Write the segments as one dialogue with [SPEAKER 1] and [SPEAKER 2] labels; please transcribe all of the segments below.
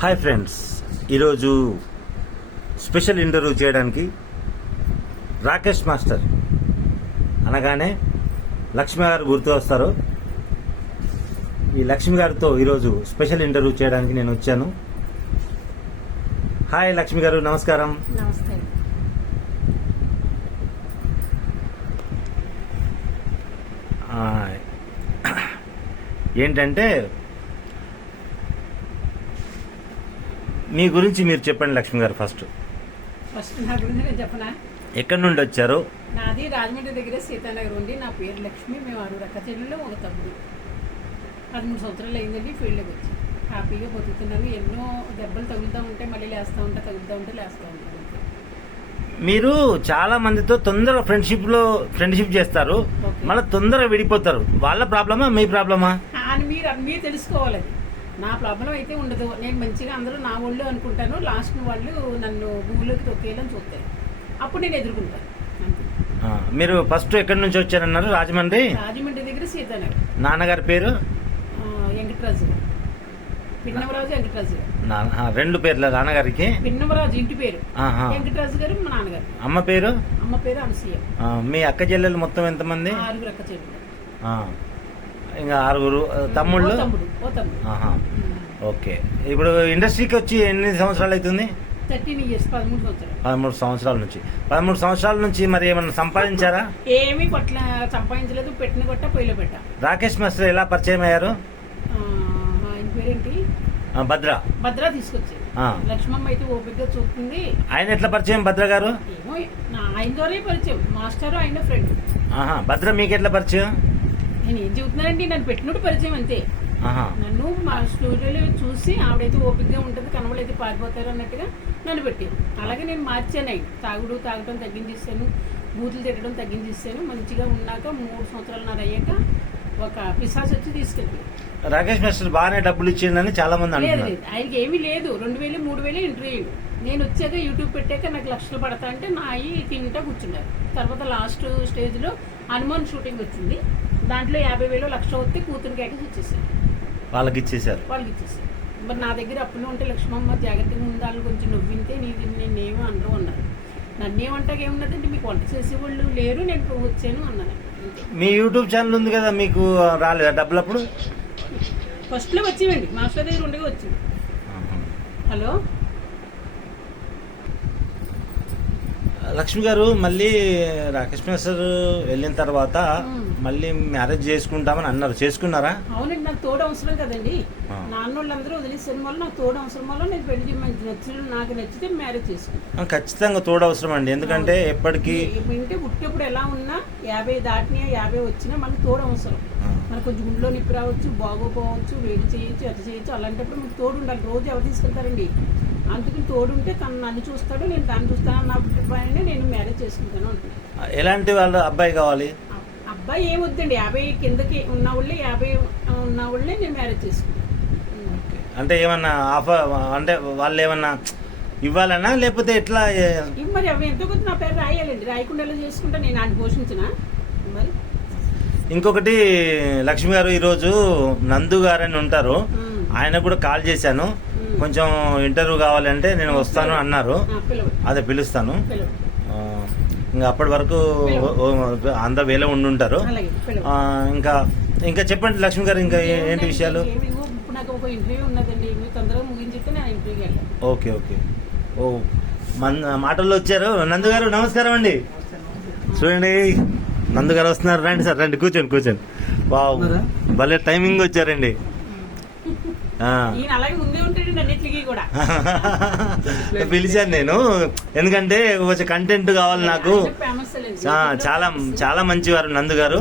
[SPEAKER 1] Hi friends ఈరోజు special interview చేయడానికి Rakesh master అనగానే లక్ష్మి గారు గుర్తు వస్తారు. ఈ లక్ష్మి గారితో ఈరోజు స్పెషల్ ఇంటర్వ్యూ చేయడానికి నేను వచ్చాను. హాయ్ లక్ష్మి గారు నమస్కారం. ఏంటంటే మీ గురించి మీరు చెప్పండి లక్ష్మి గారు ఫస్ట్.
[SPEAKER 2] ఫస్ట్ నా గురించి నేను చెప్పనా?
[SPEAKER 1] ఎక్కడి నుండి వచ్చారు?
[SPEAKER 2] నాది రాజమండ్రి దగ్గర సీతానగర్ ఉండి నా పేరు లక్ష్మి మేము ఆరుగురు అక్క చెల్లెలు ఒక తమ్ముడు. పదమూడు సంవత్సరాలు అయిందండి ఫీల్డ్కి వచ్చి. హ్యాపీగా బతుకుతున్నాను. ఎన్నో దెబ్బలు తగులుతూ ఉంటే మళ్ళీ లేస్తూ ఉంటా తగులుతూ ఉంటే లేస్తూ ఉంటాను.
[SPEAKER 1] మీరు చాలా మందితో తొందరగా ఫ్రెండ్షిప్లో ఫ్రెండ్షిప్ చేస్తారు. మళ్ళీ తొందరగా విడిపోతారు. వాళ్ళ ప్రాబ్లమా మీ ప్రాబ్లమా?
[SPEAKER 2] అని మీరు మీరు తెలుసుకోవాలి నా ప్రాబ్లం అయితే ఉండదు. నేను మంచిగా అందరూ నా ఒళ్ళు అనుకుంటాను. లాస్ట్ వాళ్ళు నన్ను భూమిలోకి తొక్కేయాలని చూస్తారు. అప్పుడు నేను ఎదుర్కొంటాను
[SPEAKER 1] మీరు ఫస్ట్ ఎక్కడి నుంచి వచ్చారన్నారు? రాజమండ్రి?
[SPEAKER 2] రాజమండ్రి దగ్గర సీతానగర్.
[SPEAKER 1] నాన్నగారి పేరు?
[SPEAKER 2] వెంకటరాజు. పిన్నమరాజు వెంకటరాజు.
[SPEAKER 1] రెండు పేర్ల నాన్నగారికి?
[SPEAKER 2] పిన్నమరాజు ఇంటి పేరు. వెంకటరాజు గారు మా నాన్నగారు.
[SPEAKER 1] అమ్మ పేరు?
[SPEAKER 2] అమ్మ పేరు అనసూయ.
[SPEAKER 1] మీ అక్క చెల్లెలు మొత్తం ఎంతమంది?
[SPEAKER 2] ఆరుగురు అక్క చెల్లెలు.
[SPEAKER 1] ఇంకా ఆరుగురు తమ్ముళ్ళు? ఆహా ఓకే. ఇప్పుడు ఇండస్ట్రీకి వచ్చి ఎన్ని సంవత్సరాలు అవుతుంది?
[SPEAKER 2] పదమూడు సంవత్సరాలు.
[SPEAKER 1] నుంచి. పదమూడు సంవత్సరాల నుంచి మరి ఏమన్నా సంపాదించారా?
[SPEAKER 2] ఏమీ కొట్ల సంపాదించలేదు పెట్టిన కొట్ట పొయ్యిలో పెట్టా.
[SPEAKER 1] రాకేష్ మాస్టర్ ఎలా పరిచయం అయ్యారు? భద్ర.
[SPEAKER 2] భద్ర తీసుకొచ్చింది
[SPEAKER 1] ఆ.
[SPEAKER 2] లక్ష్మమ్మ అయితే ఓపికగా చూస్తుంది.
[SPEAKER 1] ఆయన ఎట్లా పరిచయం భద్ర గారు?
[SPEAKER 2] ఆయన ద్వారా పరిచయం. మాస్టర్ ఆయన ఫ్రెండ్.
[SPEAKER 1] భద్ర మీకు ఎట్లా పరిచయం?
[SPEAKER 2] నేను ఏం చెబుతున్నానండి నన్ను పెట్టినట్టు పరిచయం అంతే. నన్ను మా స్టూడియోలో చూసి ఆవిడైతే ఓపికగా ఉంటుంది కనవలైతే పారిపోతారు అన్నట్టుగా నన్ను పెట్టారు. అలాగే నేను మార్చాను అయి. తాగుడు తాగడం తగ్గించేసాను బూతులు తిట్టడం తగ్గించేసాను మంచిగా ఉన్నాక మూడు సంవత్సరాలు నాది అయ్యాక ఒక పిశాస్ వచ్చి తీసుకెళ్ళి
[SPEAKER 1] రాకేష్ మాస్టర్ బాగానే డబ్బులు ఇచ్చిండని చాలా మంది
[SPEAKER 2] లేదు. ఆయనకి ఏమీ లేదు. రెండు వేలు మూడు వేలు ఇంటర్వ్యూ నేను వచ్చాక యూట్యూబ్ పెట్టాక నాకు లక్షలు పడతా అంటే నా అయ్యి తింటా కూర్చున్నారు. తర్వాత లాస్ట్ స్టేజ్లో హనుమాన్ షూటింగ్ వచ్చింది. దాంట్లో యాభై వేలు లక్ష వస్తే కూతురికి ఎక్కడికి ఇచ్చేసాను
[SPEAKER 1] వాళ్ళకి ఇచ్చేసారు.
[SPEAKER 2] వాళ్ళకి ఇచ్చేసాను మరి నా దగ్గర అప్పులు ఉంటే లక్ష్మమ్మ జాగ్రత్తగా ఉండాలి కొంచెం నవ్వింటే నీది నేనేమో అనరు అన్నారు. నన్నేమంటాక ఏమున్నదంటే మీకు వంట చేసేవాళ్ళు లేరు నేను వచ్చాను అన్నాను
[SPEAKER 1] మీ యూట్యూబ్ ఛానల్ ఉంది కదా మీకు రాలేదా డబ్బులు అప్పుడు?
[SPEAKER 2] ఫస్ట్లో వచ్చేవండి మాస్టర్ దగ్గర ఉండగా వచ్చింది. హలో?
[SPEAKER 1] లక్ష్మి గారు మళ్ళీ రాకేష్ మాస్టర్ వెళ్ళిన తర్వాత. మళ్ళీ మ్యారేజ్ చేసుకుంటామని అన్నారు చేసుకున్నారా
[SPEAKER 2] అవునండి నాకు తోడు అవసరం కదండి
[SPEAKER 1] ఆ.
[SPEAKER 2] నాన్న వాళ్ళందరూ వదిలేసిన వల్ల నాకు తోడు అవసరం వల్ల నేను పెళ్ళి నచ్చిన నాకు నచ్చితే మ్యారేజ్ చేసుకుంటాను
[SPEAKER 1] ఖచ్చితంగా తోడు అవసరం అండి ఎందుకంటే ఎప్పటికీ
[SPEAKER 2] ఇంటే పుట్టేప్పుడు ఎలా ఉన్నా యాభై దాటినా యాభై వచ్చినా మనకు తోడు అవసరం. మనకు కొంచెం గుండెలో నిప్పు రావచ్చు బాగోపోవచ్చు వేడి చేయొచ్చు అది చేయొచ్చు అలాంటప్పుడు మీకు తోడు ఉండాలి. రోజు ఎవరు తీసుకెళ్తారండి? అందుకని తోడు ఉంటే తను నన్ను చూస్తాడు నేను దాన్ని చూస్తాను అన్న అభిప్రాయాన్ని నేను మ్యారేజ్ చేసుకుంటాను అంటున్నాను.
[SPEAKER 1] ఎలాంటి వాళ్ళ అబ్బాయి కావాలి?
[SPEAKER 2] అబ్- అబ్బాయి ఏమొద్దండి. యాభై కిందకి ఉన్న వాళ్ళే యాభై ఉన్న వాళ్ళే నేను మ్యారేజ్ చేసుకుంటాను.
[SPEAKER 1] అంటే ఏమన్నా ఆఫర్ అంటే వాళ్ళు ఏమన్నా ఇవ్వాలనా లేకపోతే ఎట్లా
[SPEAKER 2] మరి అవి ఎంతో కొంత నా పేరు రాయాలండి. రాయకుండా చేసుకుంటా? నేను ఆయన పోషించిన?
[SPEAKER 1] ఇంకొకటి లక్ష్మి గారు ఈరోజు నందు గారు అని ఉంటారు. ఆయన కూడా కాల్ చేశాను. కొంచెం ఇంటర్వ్యూ కావాలంటే నేను వస్తాను అన్నారు. అదే పిలుస్తాను. ఇంకా అప్పటి వరకు ఉండుంటారు.
[SPEAKER 2] అలాగే
[SPEAKER 1] ఆ,
[SPEAKER 2] పిలవండి
[SPEAKER 1] ఇంకా ఇంకా చెప్పండి లక్ష్మి గారు ఇంకా ఏంటి విషయాలు? Okay okay. ఓ మన మాటల్లో వచ్చారు. నందు గారు నమస్కారం అండి. చూడండి. నందు గారు వస్తున్నారు. రండి సార్ రండి కూర్చోండి కూర్చోండి. బావు భలే టైమింగ్ వచ్చారండి. ఆ.
[SPEAKER 2] ఈయన అలాగే ముందే ఉంటాడండి అన్నిటికీ కూడా.
[SPEAKER 1] పిలిచాను నేను. ఎందుకంటే కొంచెం కంటెంట్ కావాలి నాకు. చాలా చాలా మంచివారు నందు గారు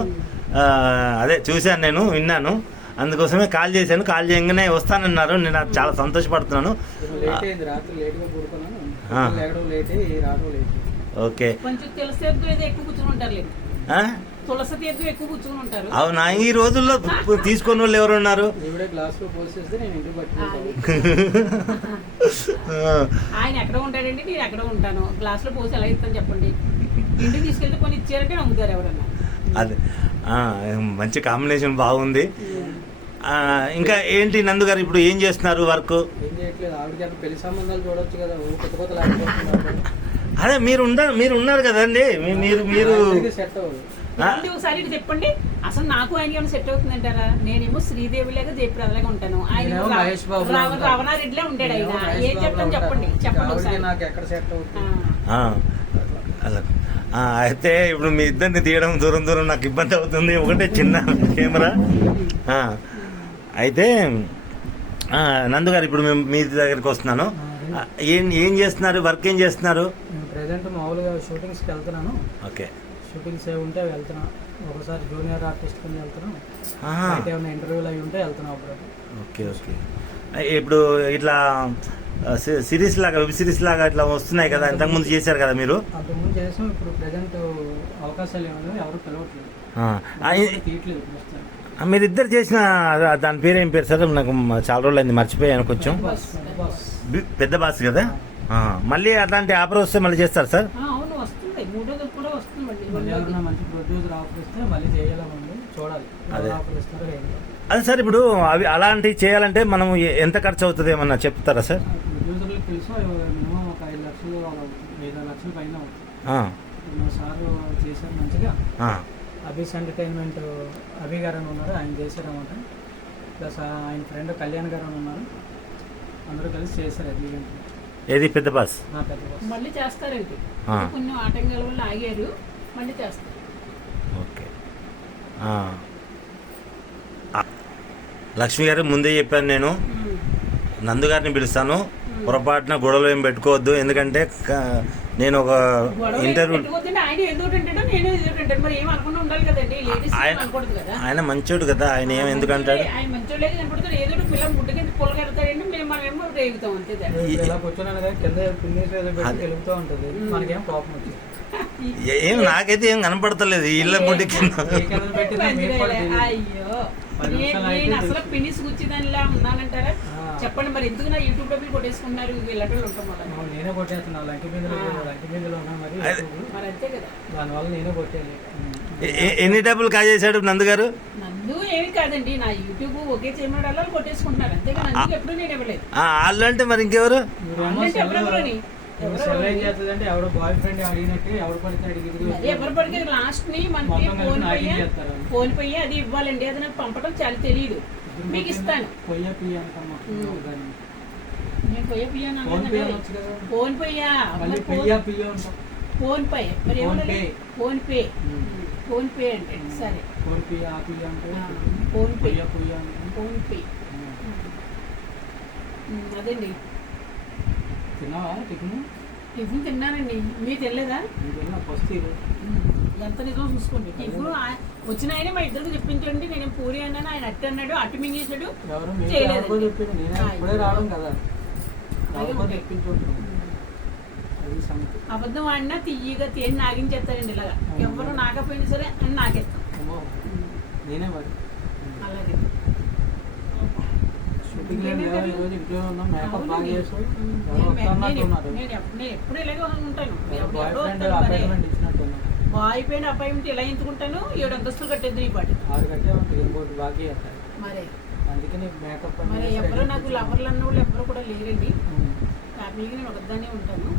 [SPEAKER 1] అదే చూశాను నేను విన్నాను. అందుకోసమే కాల్ చేశాను. కాల్ చేయగానే వస్తానన్నారు. నేను అది చాలా సంతోషపడుతున్నాను. ఓకే. అవునా? ఈ రోజుల్లో తీసుకొని వాళ్ళు ఎవరు ఉన్నారు?
[SPEAKER 2] ఆయన. ఎక్కడ ఉంటాడండి నేను ఎక్కడ ఉంటాను. గ్లాస్లో పోసి ఎలా ఇస్తాను చెప్పండి. ఇంటికి తీసుకెళ్తే కొన్ని ఇచ్చారంటే నమ్ముతారు ఎవరన్నా.
[SPEAKER 1] అదే. ఆ, మంచి కాంబినేషన్ బాగుంది. ఆ, ఇంకా ఏంటి నందు గారు ఇప్పుడు ఏం చేస్తున్నారు వర్క్?
[SPEAKER 3] ఏం చేయట్లేదు. ఆవిడకి పెళ్ళి సంబంధాలు చూడొచ్చు కదా. కొత్త కొత్త
[SPEAKER 1] అదే మీరు మీరు ఉన్నారు కదండి. మీరు మీరు
[SPEAKER 2] ఒకసారి చెప్పండి? అసలు నాకు ఆయన ఏమైనా సెట్ అవుతుందంటారా? నేనేమో శ్రీదేవిలాగా జయప్రదలాగా ఉంటాను. ఆయన
[SPEAKER 3] నేనేమో
[SPEAKER 2] రా-
[SPEAKER 3] మహేష్ బాబులా
[SPEAKER 2] రావ-
[SPEAKER 3] ఉంటాను.
[SPEAKER 2] రావణారెడ్డిలా ఉంటాడు ఆయన. ఏం చెప్తాను. చెప్పండి. చెప్పండి
[SPEAKER 3] ఆవిడకి
[SPEAKER 2] ఒకసారి.
[SPEAKER 3] నాకు ఎక్కడ సెట్
[SPEAKER 2] ఆ.
[SPEAKER 3] అవుతుంది?
[SPEAKER 1] ఆ, అలా. ఆ, అయితే ఇప్పుడు మీ ఇద్దరిని తీయడం దూరం దూరం నాకు ఇబ్బంది అవుతుంది. ఒకటే చిన్న కెమెరా. ఆ, అయితే ఆ, నందు గారు ఇప్పుడు మేము మీ దగ్గరికి వస్తున్నాను. ఏం ఏం చేస్తున్నారు? వర్క్ ఏం చేస్తున్నారు?
[SPEAKER 3] నేను ప్రెసెంట్ మామూలుగా షూటింగ్స్కి వెళ్తున్నాను.
[SPEAKER 1] ఓకే.
[SPEAKER 3] షూటింగ్స్ ఏవి ఉంటే వెళ్తున్నాను ఒకసారి జూనియర్ ఆర్టిస్ట్ కింద వెళ్తున్నాను ఏమైనా ఇంటర్వ్యూలు అవి ఉంటే వెళ్తున్నాను అప్పుడు
[SPEAKER 1] ఓకే ఓకే. ఇప్పుడు ఇట్లా సిరీస్ లాగా వెబ్ సిరీస్ లాగా ఇట్లా వస్తున్నాయి కదా ఇంతకుముందు చేశారు కదా మీరు?
[SPEAKER 3] అంతకుముందు చేసాం ఇప్పుడు అవకాశాలు ఏమైనా ఎవరు పిలవట్లేదు.
[SPEAKER 1] మీరిద్దరు చేసిన దాని పేరు ఏం పేరు? సార్ నాకు చాలా రోజులు అయింది మర్చిపోయాను కొంచెం. పెద్ద బాస్ కదా? ఆ, మళ్ళీ అట్లాంటి ఆఫర్ వస్తే మళ్ళీ చేస్తారు సార్?
[SPEAKER 2] ఆ, అవును వస్తుంది. మూడోది కూడా వస్తుంది మళ్ళీ.
[SPEAKER 3] మళ్ళీ
[SPEAKER 2] రెండోది.
[SPEAKER 3] ఎవరైనా మంచి ప్రొడ్యూసర్ ఆఫర్ ఇస్తే మళ్ళీ చేయాలని చూడాలి
[SPEAKER 1] అదే.
[SPEAKER 3] ఆఫర్ ఇస్తారో.
[SPEAKER 1] అదే సార్ ఇప్పుడు అవి అలాంటివి చేయాలంటే మనం ఎంత ఖర్చు అవుతుంది ఏమన్నా చెప్తారా సార్?
[SPEAKER 3] ప్రొడ్యూసర్లకు తెలుసు మినిమం ఒక ఐదు లక్షలు. ఐదు ఆరు లక్షల పైన అవుతుంది. సారు చేశారు మంచిగా.
[SPEAKER 1] ఆ,
[SPEAKER 3] అభిస్ ఎంటర్టైన్మెంట్ అభి గారు అని ఉన్నారు. ఆయన చేశారన్నమాట. ప్లస్ ఆయన ఫ్రెండ్ కళ్యాణ్ గారు అని ఉన్నారు. అందరూ కలిసి చేశారు
[SPEAKER 1] ఏది? పెద్ద బాస్
[SPEAKER 3] నా పెద్ద బాస్
[SPEAKER 2] మళ్ళీ చేస్తారండి
[SPEAKER 1] ఆ.
[SPEAKER 2] కొన్ని ఆటంకాల వల్ల ఆగారు మళ్ళీ చేస్తారు.
[SPEAKER 1] ఓకే. ఆ. ఆ. లక్ష్మి గారు ముందే చెప్పాను నేను.
[SPEAKER 2] ఉమ్.
[SPEAKER 1] నందు గారిని పిలుస్తాను. పొరపాటున గొడవలు ఏం పెట్టుకోవద్దు. ఎందుకంటే క- నేను ఒక ఇంటర్వ్యూ
[SPEAKER 2] ఆయన ఎందుకు అంటాడో నేను ఎందుకు అంటాను మరి ఏం అనుకుని ఉండాలి కదండి. లేడీస్
[SPEAKER 1] ఆయన
[SPEAKER 2] అనకూడదు కదా.
[SPEAKER 1] ఆయన మంచోడు కదా ఆయన ఏం ఎందుకు అంటాడు?
[SPEAKER 2] ఆయన మంచోళ్ళే కనపడతాడు ఏదో ఒకటి పిల్లలు ముట్టుకి పొలగెడతాడండి మేము మనమేమో రేగుతాం అంతే తేడా.
[SPEAKER 3] ఇప్పుడు ఇలా కూర్చున్నాను కదా కింద పిన్నేసి ఏదో పెట్టి
[SPEAKER 1] అది-
[SPEAKER 3] తెలుగుతూ ఉంటుంది. మనకేం కోపం వచ్చింది?
[SPEAKER 1] ఏ- నాకైతే ఏం కనపడతలేదు ఇళ్ళ ముట్టి కింద.
[SPEAKER 2] అసలు. పినిస్ గుచ్చిదానిలా ఉన్నానంటారా. చెప్పండి మరి ఎందుకు నా యూట్యూబ్లో కొట్టేసుకున్నారు వీళ్ళటోళ్ళు ఉంటాం
[SPEAKER 3] నేనే కొట్టేస్తున్నా. లంకి బిందులో. లంకి బిందులో ఉన్నా మరి.
[SPEAKER 2] మరి అంతే కదా.
[SPEAKER 3] దానివల్ల నేనే
[SPEAKER 1] ఎన్ని డబ్బులు కాజేశాడు నందు గారు?
[SPEAKER 2] నందు ఏమి కాదండి నా యూట్యూబ్ ఒకే చేయమని కొట్టేసుకుంటున్నారు. అంతేగా నందుకు ఎప్పుడు నేను ఇవ్వలేదు.
[SPEAKER 1] ఆ, వాళ్ళు అంటే మరి ఇంకెవరు?
[SPEAKER 2] ఎవరెవరని?
[SPEAKER 3] బాయ్ ఫ్రెండ్ అడిగినట్టు ఎవడు పడితే
[SPEAKER 2] ఎవరు పడితే లాస్ట్ని మనకి ఫోన్ పోయి
[SPEAKER 3] చేస్తారు?
[SPEAKER 2] ఫోన్ పోయి అది ఇవ్వాలండి అది నాకు పంపడం చాలా తెలియదు మీకు ఇస్తాను.
[SPEAKER 3] పొయ్య పియ్య.
[SPEAKER 2] నేను పోయా పియ్యాను
[SPEAKER 3] ఫోన్ పే
[SPEAKER 2] అన్నాను
[SPEAKER 3] అనొచ్చు కదా.
[SPEAKER 2] ఫోన్ పోయా
[SPEAKER 3] మళ్ళీ
[SPEAKER 2] మరి
[SPEAKER 3] పియ్య
[SPEAKER 2] ఫోన్-
[SPEAKER 3] పియ్య
[SPEAKER 2] ఫోన్ పే మరి
[SPEAKER 3] ఫోన్
[SPEAKER 2] ఏమన్నా
[SPEAKER 3] పే.
[SPEAKER 2] Phone pay. ఫోన్ పే అంటే సరే.
[SPEAKER 3] ఫోన్ పియ్య పియ్య
[SPEAKER 2] ఆ, ఫోన్ పే
[SPEAKER 3] పొయ్య పియ్య
[SPEAKER 2] ఫోన్ పే అదండి.
[SPEAKER 3] తిన్నావా టిఫిన్?
[SPEAKER 2] టిఫిన్ తిన్నానండి. మీరు ఉమ్, ఎంత నిజం చూసుకోండి. టిఫిన్ వచ్చిన ఆయన మా ఇద్దరికి చెప్పించండి. నేను పూరి అన్నాను ఆయన అట్టు అన్నాడు అట్టు మింగేశాడు అబద్ధం ఆడినా తీయగా తేని నాగించేస్తారండి ఇలాగా. ఎవరు నాకపోయినా సరే అని నాకేస్తాం
[SPEAKER 3] నేనే మరి.
[SPEAKER 2] అలాగే. నేను ఎప్పుడు ఇలాగే ఉంటాను. పైన అపాయింట్ ఇలా ఎంచుకుంటాను? ఏడు అంతస్తులు కట్టేద్దు ఈ పాటి మరి. మరి ఎవరు నాకు లవర్లు అన్న వాళ్ళు ఎవరు కూడా లేరండి. ఫ్యామిలీకి నేను ఒకదాన్నే ఉంటాను.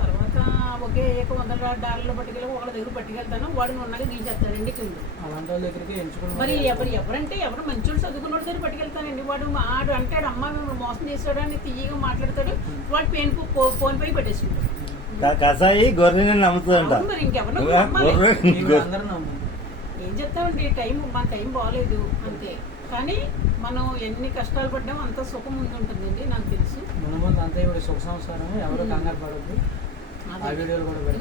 [SPEAKER 2] తర్వాత ఒకే ఏక వందల డాలర్లు పట్టుకెళ్ళి ఒకళ్ళ దగ్గర పట్టుకెళ్తాను. వాడు ఉన్నాక తీసేస్తాడండి కింద.
[SPEAKER 3] వాళ్ళ
[SPEAKER 2] మరి ఎవరు ఎవరంటే ఎవరు మంచోళ్ళు చదువుకున్న వాడి దగ్గర పట్టుకెళ్తానండి. వాడు ఆడు అంటాడు అమ్మ మేము మోసం చేస్తాడు అని తీయగా మాట్లాడతాడు. వాడు పెయిన్ ఫోన్ పై పెట్టేసుకుంటాడు
[SPEAKER 1] క- కసాయి గొర్రెని నమ్ముతుందంట.
[SPEAKER 2] అవును మరి ఇంకెవరినో
[SPEAKER 1] గొర్రె-
[SPEAKER 2] నమ్మాలి.
[SPEAKER 3] మీరు
[SPEAKER 1] గొర్రె-
[SPEAKER 3] అందరూ నమ్ము
[SPEAKER 2] ఏం చెప్తామండి? టైం మన టైం బాగాలేదు అంతే. కానీ మనం ఎన్ని కష్టాలు పడ్డామో అంత సుఖం ముందు ఉంటుందండి నాకు తెలుసు.
[SPEAKER 3] మన ముందు అంతా ఇప్పుడు సుఖ సంసారం ఎవరు కంగారు పడద్దు.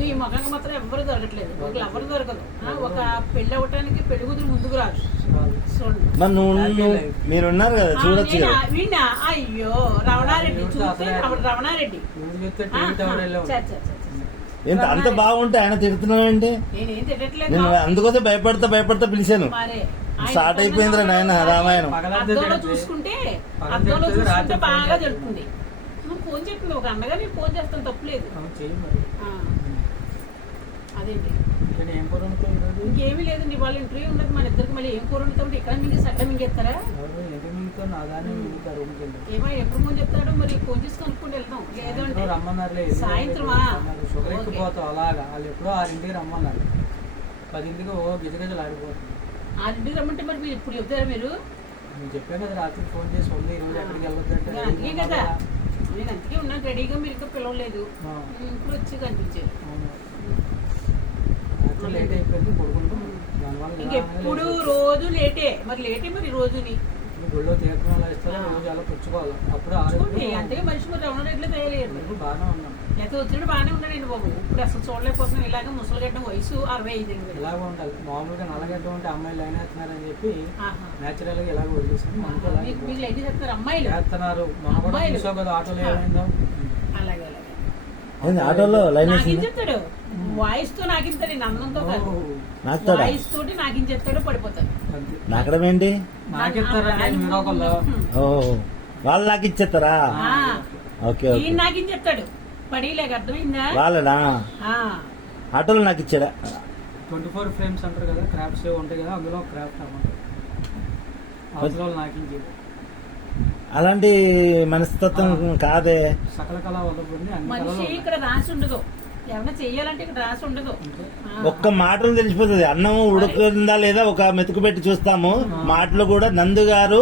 [SPEAKER 2] ఈ మొఖానికి మాత్రం ఎవరు దొరకట్లేదు. ఒక ఎవరు దొరకదు. ఒక పెళ్ళి అవ్వటానికి పెళ్ళిగుదురు ముందుకు రాదు.
[SPEAKER 1] మీరున్నారు కదా చూడొచ్చు?
[SPEAKER 2] అయ్యో రమణారెడ్డి. చూస్తే రమణారెడ్డి.
[SPEAKER 1] ఎంత అంత బాగుంటే ఆయన తిడుతున్నావంటే
[SPEAKER 2] నేనేం
[SPEAKER 1] అందుకోసం భయపడతా భయపడతా పిలిచాను. స్టార్ట్ అయిపోయిందిరా నాయన రామాయణం.
[SPEAKER 2] చూసుకుంటే బాగా. జరుగుతుంది ఫోన్ చెప్పింది ఒక అన్నగా నేను ఫోన్ చేస్తాను. తప్పులేదు. అదేంటి?
[SPEAKER 3] ఈరోజు?
[SPEAKER 2] ఇంకేమీ లేదండి. వాళ్ళ ఇంటర్వ్యూ ఉండదు. మన ఇద్దరికి మళ్ళీ ఏం కూర వండుతాం ఇక్కడ మింగేసి అక్కడ మింగేస్తారా? ఏమో ఎప్పుడు ముందు చెప్తాడో మరి ఫోన్ చేసి కనుక్కొని వెళ్దాం. లేదు అంటే
[SPEAKER 3] రమ్మన్నారులే.
[SPEAKER 2] సాయంత్రమా?
[SPEAKER 3] షుగర్ అలాగా. వాళ్ళు ఎప్పుడో ఆరింటికి రమ్మన్నారు. పదింటికి ఓ గిజగిజలు ఆడిపోతుంది.
[SPEAKER 2] ఆ ఇంటికి రమ్మంటే మరి మీరు ఇప్పుడు చెప్తారా మీరు?
[SPEAKER 3] చెప్పాను కదా రాత్రి ఫోన్ చేసి ఉంది ఈ రోజు ఎక్కడికి వెళ్ళొద్దంటే
[SPEAKER 2] అందుకే కదా. నేను అందుకే ఉన్నాను రెడీగా మీరు ఇంకా పిలవలేదు. ఇప్పుడు వచ్చి
[SPEAKER 3] దానివల్ల
[SPEAKER 2] ఇంకెప్పుడు రోజు లేటే మరి లేటే మరి రోజుని.
[SPEAKER 3] గుళ్ళో తీర్థం అలా ఇస్తారు రోజు అలా పుచ్చుకోవాలి అప్పుడు
[SPEAKER 2] చూడండి మనిషి మరి రమణ రెడ్లో తయారయ్యారు?
[SPEAKER 3] ఇప్పుడు బాగానే ఉన్నాం.
[SPEAKER 2] లేకపోతే వచ్చినప్పుడు బాగానే ఉన్నాడండి బాబు. ఇప్పుడు అసలు చూడలేకపోతున్నాం. ఇలాగ ముసలిగడ్డ వయసు అరవై ఐదు
[SPEAKER 3] ఇలాగ ఉండాలి. మామూలుగా నల్లగడ్డ ఉంటే అమ్మాయిలు లైన్ వేస్తున్నారని చెప్పి
[SPEAKER 2] ఆహా.
[SPEAKER 3] నేచురల్గా ఇలాగ వదిలేసాను మనకి
[SPEAKER 2] లైట్ చేస్తారు అమ్మాయిలు.
[SPEAKER 3] చేస్తున్నారు మన కూడా. చూసావు కదా ఆటోలో ఏమైందో.
[SPEAKER 2] అలాగే అలాగే.
[SPEAKER 1] ఆటోలో లైన్
[SPEAKER 2] నాకించేస్తాడు వాయిస్తో నాకింతాడు నేను అన్నంతో కాదు.
[SPEAKER 3] ఓ,
[SPEAKER 1] నాకుతాడా?
[SPEAKER 2] వాయిస్ తోటి నాకించేస్తాడు పడిపోతాడు.
[SPEAKER 1] నాకడం ఏంటి ఓ వాళ్ళు నాకు ఇచ్చేస్తారా
[SPEAKER 2] ఆ.
[SPEAKER 1] ఓకే.
[SPEAKER 2] ఈయన నాకించేస్తాడు పడేయలేక అర్థమైందా?
[SPEAKER 1] వాళ్ళనా. ఆటోలో నాకు ఇచ్చాడా
[SPEAKER 3] ట్వంటీ ఫోర్ ఫ్రేమ్స్ అంటారు కదా క్రాఫ్ట్స్ ఉంటాయి కదా అందులో క్రాఫ్ట్ వాళ్ళు నాకించి
[SPEAKER 1] అలాంటి మనస్తత్వం కాదే?
[SPEAKER 3] సకల కళ
[SPEAKER 2] మనిషి
[SPEAKER 3] కళలు
[SPEAKER 2] ఇక్కడ రాసి ఉండదు.
[SPEAKER 1] ఒక్క మాటలు తెలిసిపోతుంది. అన్నం ఉడుకుతుందా లేదా ఒక మెతుకు పెట్టి చూస్తాము. మాటలు కూడా నందు గారు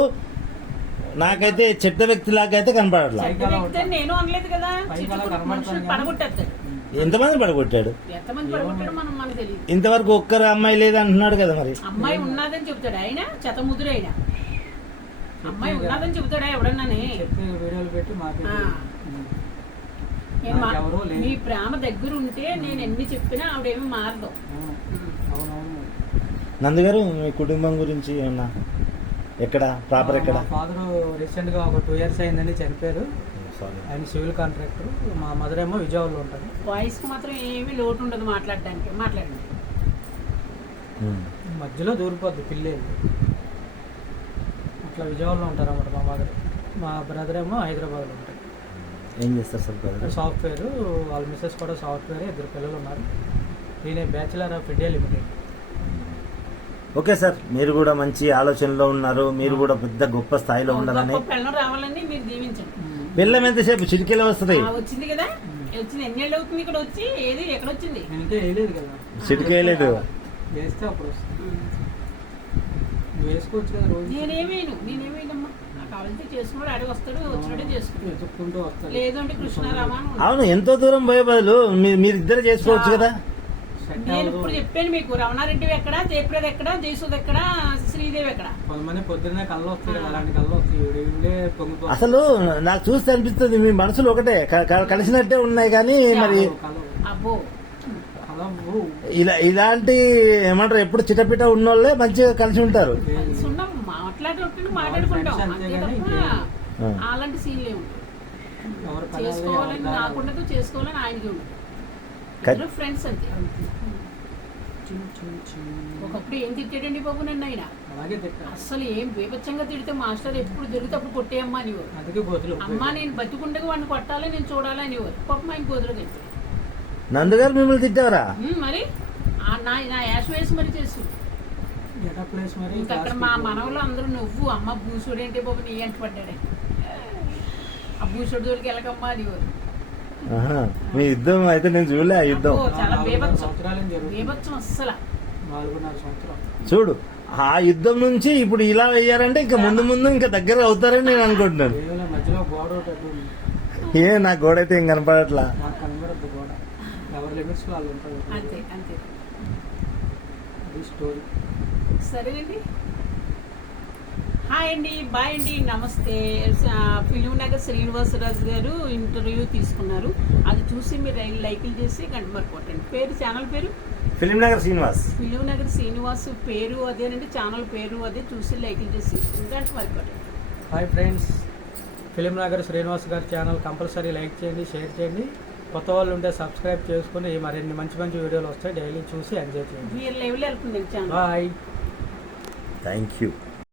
[SPEAKER 1] నాకైతే చెడ్డ వ్యక్తి లాగైతే కనపడట్లా ఎంతమంది పడగొట్టాడు?
[SPEAKER 2] ఎంతమంది పడగొట్టాడో మనం మనకు తెలియదు.
[SPEAKER 1] ఇంతవరకు ఒక్కరు అమ్మాయి లేదు అంటున్నాడు కదా మరి.
[SPEAKER 2] అమ్మాయి ఉన్నదని చెప్తాడు ఆయన చెతముదురు ఆయన అమ్మాయి ఉన్నదని చెబుతాడా ఎవడన్నానే?
[SPEAKER 3] చెప్పి వీడియోలు పెట్టి మాకు
[SPEAKER 2] ఆ. నేను మా- ప్రేమ దగ్గర ఉంటే నేను ఎన్ని చెప్పినా ఆవిడేమి మారదు.
[SPEAKER 3] అవునవును.
[SPEAKER 1] నందు గారు మీ కుటుంబం గురించి ఏమన్నా ఎక్కడ? ప్రాపర్ ఎక్కడ?
[SPEAKER 3] ఫాదర్ రీసెంట్గా ఒక టూ ఇయర్స్ అయిందండి చనిపోయారు. ఆయన సివిల్ కాంట్రాక్టర్. మా మదర్ ఏమో విజయవాడలో ఉంటారు.
[SPEAKER 2] వాయిస్కి మాత్రం ఏమీ లోటు ఉండదు మాట్లాడడానికి. మాట్లాడండి.
[SPEAKER 3] మధ్యలో దూరిపోద్ది పిల్లేది అట్లా విజయవాడలో ఉంటారు అన్నమాట మా మదర్. మా బ్రదర్ ఏమో హైదరాబాద్లో
[SPEAKER 1] ఏం చేస్తారు సార్ బ్రదర్
[SPEAKER 3] సాఫ్ట్వేర్ వాళ్ళ మిస్సెస్ కూడా సాఫ్ట్వేర్ ఇద్దరు పిల్లలు ఉన్నారు. ఈయన bachelor of India limited
[SPEAKER 1] okay sir మీరు కూడా మంచి ఆలోచనలో ఉన్నారు మీరు కూడా పెద్ద గొప్ప స్థాయిలో ఉండాలని.
[SPEAKER 2] పిల్లలు రావాలని మీరు దీవించండి
[SPEAKER 1] పిల్లం ఎంతసేపు? చిటికీలో వస్తుంది?
[SPEAKER 2] ఆ, వచ్చింది కదా? వచ్చింది. ఎన్నేళ్ళు అవుతుంది ఇక్కడ వచ్చి? ఏది ఎక్కడ వచ్చింది?
[SPEAKER 3] నేను ఇంకా వేయలేదు కదా.
[SPEAKER 1] చిటికేయలేదు
[SPEAKER 3] వేస్తే అప్పుడు వస్తుంది. నువ్వు వేసుకోవచ్చు కదా రోజు.
[SPEAKER 2] నేనేమేను నేనేమేనమ్మా
[SPEAKER 1] అవును. ఎంతో దూరం పోయే బదులు మీ- మీరిద్దరు చేసుకోవచ్చు కదా?
[SPEAKER 2] నేను ఇప్పుడు చెప్పాను మీకు రమణారెడ్డి ఎక్కడ జయప్రద ఎక్కడ జయసుద్ ఎక్కడ శ్రీదేవి ఎక్కడ?
[SPEAKER 3] కొంతమంది పొద్దున్నే కళ్ళు వస్తాయి అలాంటి కళ్ళు వస్తాయి
[SPEAKER 1] అసలు నాకు చూస్తే అనిపిస్తుంది మీ మనసులు ఒకటే కలిసినట్టే ఉన్నాయి కానీ మరి
[SPEAKER 2] అబ్బో
[SPEAKER 1] ఇలా ఇలాంటి ఏమంటారు ఎప్పుడు చిటపిట ఉన్నోళ్ళే మంచిగా కలిసి ఉంటారు.
[SPEAKER 2] సున్నం మాట్లాడుకుంటూ అంతే తప్ప. అలాంటి
[SPEAKER 3] ఎవరు కలవాలి
[SPEAKER 2] చేసుకోవాలని నాకుండదు చేసుకోవాలని ఆయనకి ఉండదు ఫ్రెండ్స్ అంతే. ఒకప్పుడు ఏం తిట్టాడండి బాబు నన్ను ఆయన?
[SPEAKER 3] అలాగే తిట్టా
[SPEAKER 2] అస్సలు ఏం బీభత్సంగా తిడితే మాస్టర్ ఎప్పుడు దొరికితే అప్పుడు కొట్టేయమ్మా అనేవారు. అమ్మ నేను బతికుండగా వాడిని కొట్టాలి నేను చూడాలి అనేవారు. పాపం ఆయన గోతులు
[SPEAKER 1] నందుగారు మిమ్మల్ని తిట్టారా?
[SPEAKER 2] మరి? ఆ నా నా యాష్ వేసి మరి చేసు ఇంకా అక్కడ మా మనవలు అందరూ నువ్వు అమ్మ భూసుడు ఏంటి బాబు నీ అంట పడ్డాడే. ఆ భూసుడు దొరికి వెళ్ళకమ్మా
[SPEAKER 1] ఆహా. మీ యుద్ధం అయితే నేను చూడలే ఆ యుద్ధం.
[SPEAKER 2] చాలా బీభత్సం. బీభత్సం అస్సలు.
[SPEAKER 1] చూడు ఆ యుద్ధం నుంచి ఇప్పుడు ఇలా అయ్యారంటే ఇంకా ముందు ముందు ఇంకా దగ్గర అవుతారని నేను అనుకుంటున్నాను. ఏ నా గోడ అయితే ఏం కనపడట్లా?
[SPEAKER 3] నాకు కనబడద్దు గోడ. ఎవరి లిమిట్స్ వాళ్ళు ఉంటారు.
[SPEAKER 2] అంతే అంతే.
[SPEAKER 3] అది స్టోరీ
[SPEAKER 2] సరేనండి హాయ్ అండి బాయ్ అండి నమస్తే. ఫిలిం నగర్ శ్రీనివాసరాజు గారు ఇంటర్వ్యూ తీసుకున్నారు. అది చూసి మీరు లైకులు చేసి గంట మరి కొట్టండి. పేరు ఛానల్ పేరు?
[SPEAKER 1] ఫిలిం నగర్ శ్రీనివాస్.
[SPEAKER 2] ఫిలిం నగర్ శ్రీనివాస్ పేరు అదేనండి ఛానల్ పేరు అదే చూసి లైకులు చేసి గంట మరి కొట్టండి.
[SPEAKER 3] Hi friends. Film Nagar Srinivas గారి ఛానల్ కంపల్సరీ లైక్ చేయండి షేర్ చేయండి. కొత్త వాళ్ళు ఉంటే సబ్స్క్రైబ్ చేసుకుని మరిన్ని మంచి మంచి వీడియోలు వస్తాయి డైలీ చూసి ఎంజాయ్ చేయండి.
[SPEAKER 2] వీళ్ళ లెవెల్ వెళ్తుందండి ఛానల్.
[SPEAKER 3] బాయ్.
[SPEAKER 1] Thank you